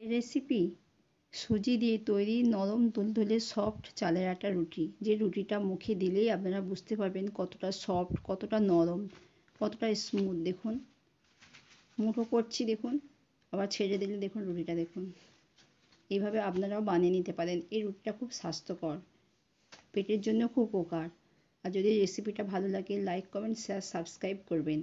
Recipe সুজি দিয়ে তৈরি নরম তুলতুলে সফট চালের আটা রুটি, যে রুটিটা মুখে দিলেই আপনারা বুঝতে পারবেন কতটা সফট, কতটা নরম, কতটা স্মুথ। দেখুন মুঠো করছি, দেখুন আবার ছেড়ে দিলে দেখুন রুটিটা দেখুন। এইভাবে আপনারাও বানিয়ে নিতে পারেন। এই রুটিটা খুব স্বাস্থ্যকর, পেটের জন্য খুব উপকার। আর যদি রেসিপিটা ভালো লাগে লাইক, কমেন্ট, শেয়ার, সাবস্ক্রাইব করবেন।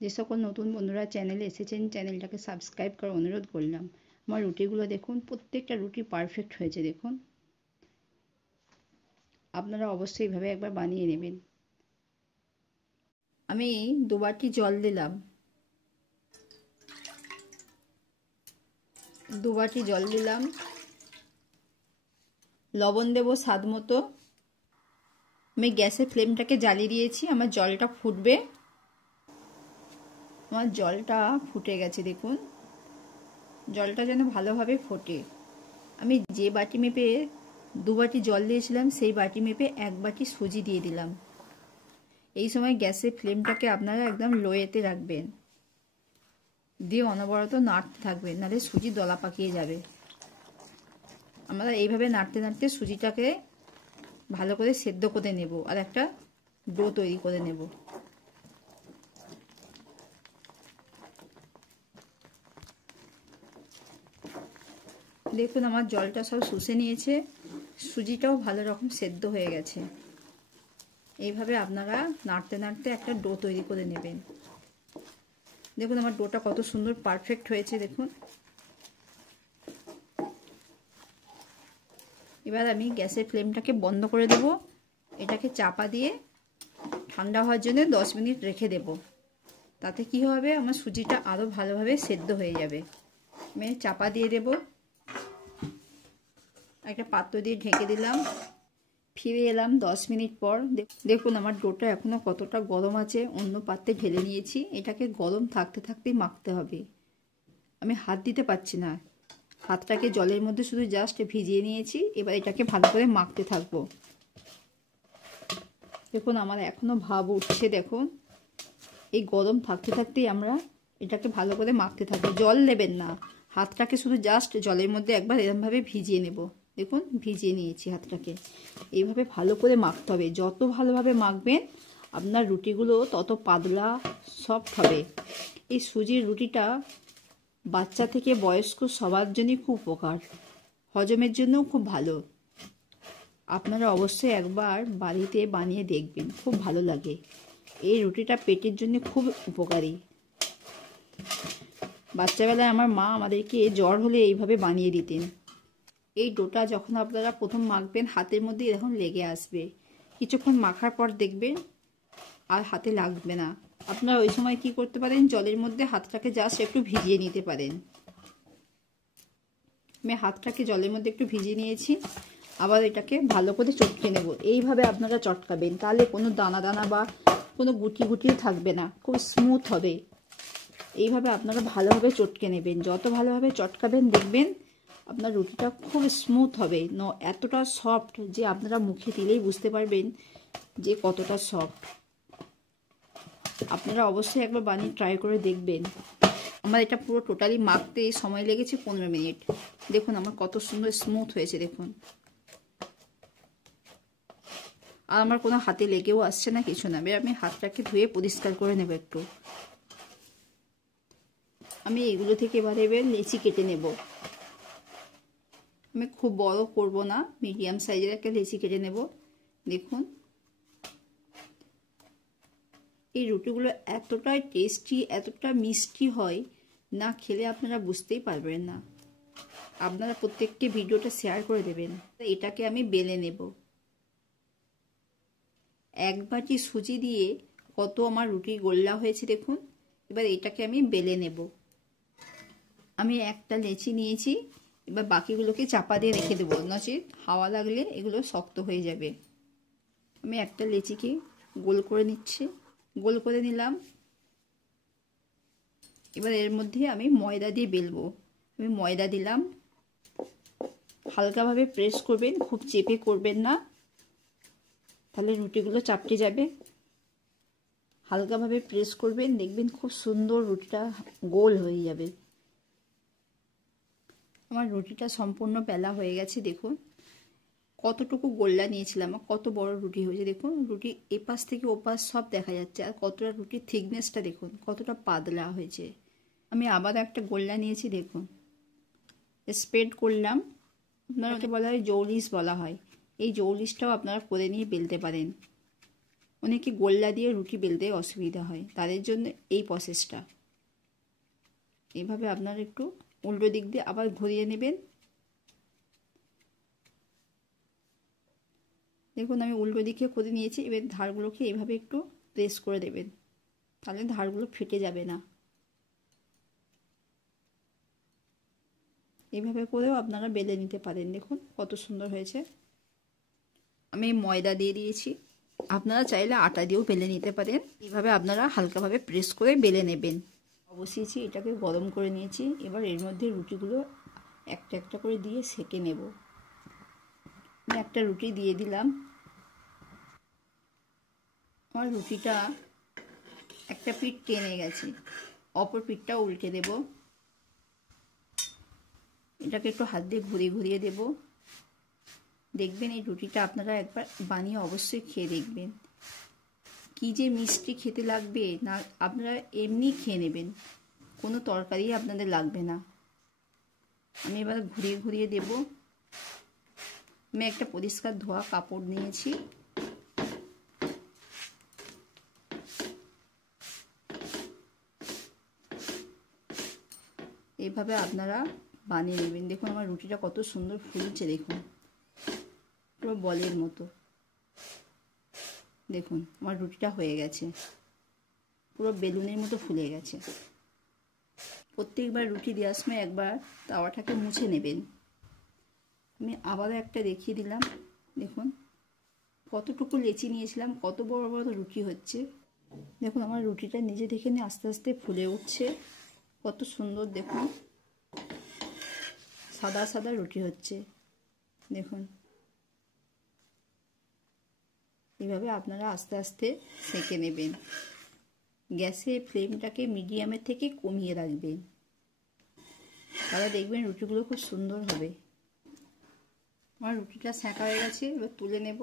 যে সকল নতুন বন্ধুরা চ্যানেলে এসেছেন চ্যানেলটাকে সাবস্ক্রাইব করার অনুরোধ করলাম। আমার রুটিগুলো দেখুন, প্রত্যেকটা রুটি পারফেক্ট হয়েছে দেখুন। আপনারা অবশ্যই এইভাবে একবার বানিয়ে নেবেন। আমি 2 বাটি জল দিলাম, 2 বাটি জল দিলাম। লবণ দেবো স্বাদ মতো। আমি গ্যাসের ফ্লেমটাকে জ্বালিয়ে দিয়েছি, আমার জলটা ফুটবে। আমার জলটা ফুটে গেছে দেখুন, জলটা যেন ভালোভাবে ফোটে। আমি যে বাটি মেপে 2 বাটি জল দিয়েছিলাম সেই বাটি মেপে 1 বাটি সুজি দিয়ে দিলাম। এই সময় গ্যাসের ফ্লেমটাকে আপনারা একদম লোয়েতে রাখবেন, দিয়ে অনবরত নাড়তে থাকবেন, নাহলে সুজি দলা পাকিয়ে যাবে। আমরা এইভাবে নাড়তে নাড়তে সুজিটাকে ভালো করে সেদ্ধ করে নেব আর একটা ডো তৈরি করে নেব। দেখুন আমার জলটা সব শুষে নিয়েছে, সুজিটাও ভালো রকম সেদ্ধ হয়ে গেছে। এইভাবে আপনারা নাড়তে নাড়তে একটা ডো তৈরি করে নেবেন। দেখুন আমার ডোটা কত সুন্দর পারফেক্ট হয়েছে দেখুন। এবার আমি গ্যাসের ফ্লেমটাকে বন্ধ করে দেব, এটাকে চাপা দিয়ে ঠান্ডা হওয়ার জন্য 10 মিনিট রেখে দেব। তাতে কি হবে, আমার সুজিটা আরও ভালোভাবে সেদ্ধ হয়ে যাবে। আমি চাপা দিয়ে দেব, একটা পাত্র দিয়ে ঢেকে দিলাম। ফিরে এলাম 10 মিনিট পর। দেখুন আমার ডোটা এখনও কতটা গরম আছে, অন্য পাত্রে ঢেলে নিয়েছি। এটাকে গরম থাকতে থাকতেই মাখতে হবে, আমি হাত দিতে পারছি না। হাতটাকে জলের মধ্যে শুধু জাস্ট ভিজিয়ে নিয়েছি, এবার এটাকে ভালো করে মাখতে থাকবো। দেখুন আমার এখনও ভাব উঠছে দেখুন। এই গরম থাকতে থাকতেই আমরা এটাকে ভালো করে মাখতে থাকবো, জল দেবেন না। হাতটাকে শুধু জাস্ট জলের মধ্যে একবার এরকমভাবে ভিজিয়ে নেব। দেখুন ভিজিয়ে নিয়েছি হাতটাকে। এইভাবে ভালো করে মাখতে হবে, যত ভালোভাবে মাখবেন আপনার রুটিগুলো তত পাতলা সফট হবে। এই সুজির রুটিটা বাচ্চা থেকে বয়স্ক সবার জন্যই খুব উপকার, হজমের জন্যও খুব ভালো। আপনারা অবশ্যই একবার বাড়িতে বানিয়ে দেখবেন, খুব ভালো লাগে। এই রুটিটা পেটের জন্য খুব উপকারী। বাচ্চাবেলায় আমার মা আমাদেরকে জ্বর হলে এইভাবে বানিয়ে দিতেন। এই ডোটা যখন আপনারা প্রথম মাখবেন হাতের মধ্যে এরকম লেগে আসবে, কিছুক্ষণ মাখার পর দেখবেন আর হাতে লাগবে না। আপনারা ওই সময় কি করতে পারেন, জলের মধ্যে হাতটাকে জাস্ট একটু ভিজিয়ে নিতে পারেন। আমি হাতটাকে জলের মধ্যে একটু ভিজিয়ে নিয়েছি, আবার এটাকে ভালো করে চটকে নেব। এইভাবে আপনারা চটকাবেন, তাহলে কোনো দানা দানা বা কোনো গুটি গুটি থাকবে না, খুব স্মুথ হবে। এইভাবে আপনারা ভালোভাবে চটকে নেবেন, যত ভালোভাবে চটকাবেন দেখবেন আপনার রুটিটা খুব স্মুথ হবে, এতটা সফট যে আপনারা মুখে দিলেই বুঝতে পারবেন যে কতটা সফট। আপনারা অবশ্যই একবার বানিয়ে ট্রাই করে দেখবেন। আমার এটা পুরো টোটালি মাখতে সময় লেগেছে 15 মিনিট। দেখুন আমার কত সুন্দর স্মুথ হয়েছে দেখুন। আর আমার কোনো হাতে লেগেও আসছে না, কিছু না। আমি হাতটাকে ধুয়ে পরিষ্কার করে নেব একটু। আমি এগুলো থেকে এবার লেচি কেটে নেব। আমি খুব বড় করব না, মিডিয়াম সাইজের একটা লেচি কেটে নেব। দেখুন এই রুটিগুলো এতটা টেস্টি, এতটা মিষ্টি হয়, না খেলে আপনারা বুঝতেই পারবেন না। আপনারা প্রত্যেককে ভিডিওটা শেয়ার করে দেবেন। এটাকে আমি বেলে নেব। 1 বাটি সুজি দিয়ে কত আমার রুটি গোল্লা হয়েছে দেখুন। এবার এটাকে আমি বেলে নেব। আমি একটা লেচি নিয়েছি, এবার বাকিগুলোকে চাপা দিয়ে রেখে দেবো, নচেত হাওয়া লাগলে এগুলো শক্ত হয়ে যাবে। আমি একটা লেচিকে গোল করে নিচ্ছি, গোল করে নিলাম। এবার এর মধ্যে আমি ময়দা দিয়ে বেলবো। আমি ময়দা দিলাম, হালকাভাবে প্রেস করবেন, খুব চেপে করবেন না, তাহলে রুটিগুলো চাপটে যাবে। হালকাভাবে প্রেস করবেন, দেখবেন খুব সুন্দর রুটিটা গোল হয়ে যাবে। আমার রুটিটা সম্পূর্ণ বেলা হয়ে গেছে। দেখুন কতটুকু গোল্লা নিয়েছিলাম, কত বড় রুটি হয়েছে। দেখুন রুটি এপাশ থেকে ওপাশ সব দেখা যাচ্ছে। আর কতটা রুটির থিকনেসটা দেখুন, কতটা পাতলা হয়েছে। আমি আবার একটা গোল্লা নিয়েছি, দেখুন স্প্রেড করলাম। আপনারা বলা হয় জৌলিশ বলা হয়। এই জৌলিশটাও আপনারা করে নিয়ে বেলতে পারেন। অনেকে গোল্লা দিয়ে রুটি বেলতে অসুবিধা হয়, তাদের জন্য এই প্রসেসটা। এইভাবে আপনারা একটু উল্টো দিক দিয়ে আবার ঘুরিয়ে নেবেন। দেখুন আমি উল্টো দিকে করে নিয়েছি। এবার ধারগুলোকে এইভাবে একটু প্রেস করে দেবেন, তাহলে ধারগুলো ফেটে যাবে না। এইভাবে করেও আপনারা বেলে নিতে পারেন। দেখুন কত সুন্দর হয়েছে। আমি ময়দা দিয়ে দিয়েছি, আপনারা চাইলে আটা দিয়েও বেলে নিতে পারেন। এইভাবে আপনারা হালকাভাবে প্রেস করে বেলে নেবেন। বসিয়েছি, এটাকে গরম করে নিয়েছি। এবার এর মধ্যে রুটিগুলো একটা একটা করে দিয়ে সেঁকে নেব। আমি একটা রুটি দিয়ে দিলাম। আমার রুটিটা একটা পিঠ টেনে গেছে, অপর পিঠটা উল্টে দেব। এটাকে একটু হাত দিয়ে ঘুরিয়ে ঘুরিয়ে দেব। দেখবেন এই রুটিটা আপনারা একবার বানিয়ে অবশ্যই খেয়ে দেখবেন, কি যে মিষ্টি খেতে লাগবে না। আপনারা এমনি খেয়ে নেবেন, কোনো তরকারি আপনাদের লাগবে না। আমি এবার ঘুরিয়ে ঘুরিয়ে দেব। আমি একটা পরিষ্কার ধোয়া কাপড় নিয়েছি। এইভাবে আপনারা বানিয়ে নেবেন। দেখুন আমার রুটিটা কত সুন্দর ফুলছে, দেখুন পুরো বলের মতো। দেখুন আমার রুটিটা হয়ে গেছে, পুরো বেলুনের মতো ফুলে গেছে। প্রত্যেকবার রুটি দেওয়ার সময় একবার তাওয়াটাকে মুছে নেবেন। আমি আবারও একটা দেখিয়ে দিলাম। দেখুন কতটুকু লেচি নিয়েছিলাম, কত বড় বড় রুটি হচ্ছে। দেখুন আমার রুটিটা নিজে দেখে নিয়ে আস্তে আস্তে ফুলে উঠছে, কত সুন্দর। দেখুন সাদা সাদা রুটি হচ্ছে। দেখুন এইভাবে আপনারা আস্তে আস্তে সেঁকে নেবেন। গ্যাসের ফ্লেমটাকে মিডিয়ামের থেকে কমিয়ে রাখবেন, তাহলে দেখবেন রুটিগুলো খুব সুন্দর হবে। আমার রুটিটা সেঁকা হয়ে গেছে, এবার তুলে নেব।